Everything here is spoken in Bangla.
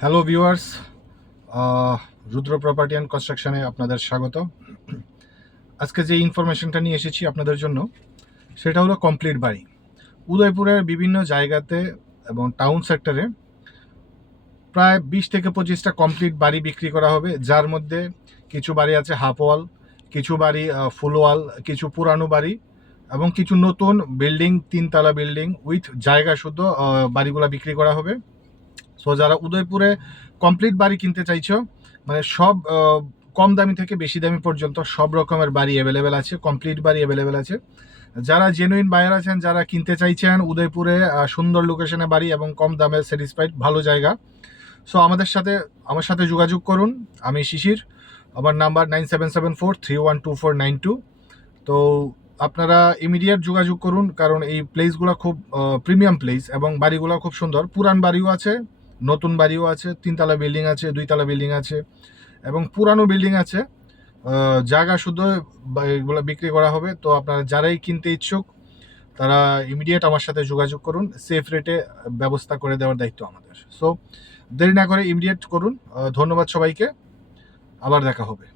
Hello viewers, Rudra property and কনস্ট্রাকশনে আপনাদের স্বাগত। আজকে যে ইনফরমেশনটা নিয়ে এসেছি আপনাদের জন্য সেটা হলো কমপ্লিট বাড়ি। উদয়পুরের বিভিন্ন জায়গাতে এবং টাউন সেক্টরে প্রায় 20 থেকে 25টা কমপ্লিট বাড়ি বিক্রি করা হবে, যার মধ্যে কিছু বাড়ি আছে হাফ ওয়াল, কিছু বাড়ি ফুল ওয়াল, কিছু পুরানো বাড়ি এবং কিছু নতুন বিল্ডিং, 3তলা বিল্ডিং উইথ জায়গা শুদ্ধ বাড়িগুলো বিক্রি করা হবে। সো যারা উদয়পুরে কমপ্লিট বাড়ি কিনতে চাইছো, মানে সব কম দামি থেকে বেশি দামি পর্যন্ত সব রকমের বাড়ি অ্যাভেলেবেল আছে, কমপ্লিট বাড়ি অ্যাভেলেবেল আছে। যারা জেনুইন বায়ার আছেন, যারা কিনতে চাইছেন উদয়পুরে সুন্দর লোকেশনে বাড়ি এবং কম দামে স্যাটিসফাইড ভালো জায়গা, সো আমার সাথে যোগাযোগ করুন। আমি শিশির, আমার নাম্বার 9774312492। তো আপনারা ইমিডিয়েট যোগাযোগ করুন, কারণ এই প্লেসগুলো খুব প্রিমিয়াম প্লেস এবং বাড়িগুলো খুব সুন্দর। পুরান বাড়িও আছে, নতুন বাড়িও আছে, 3তলা বিল্ডিং আছে, 2তলা বিল্ডিং আছে এবং পুরানো বিল্ডিং আছে। জায়গা শুদ্ধ এগুলো বিক্রি করা হবে। তো আপনারা যারাই কিনতে ইচ্ছুক তারা ইমিডিয়েট আমার সাথে যোগাযোগ করুন। সেফ রেটে ব্যবস্থা করে দেওয়ার দায়িত্ব আমাদের। সো দেরি না করে ইমিডিয়েট করুন। ধন্যবাদ সবাইকে, আবার দেখা হবে।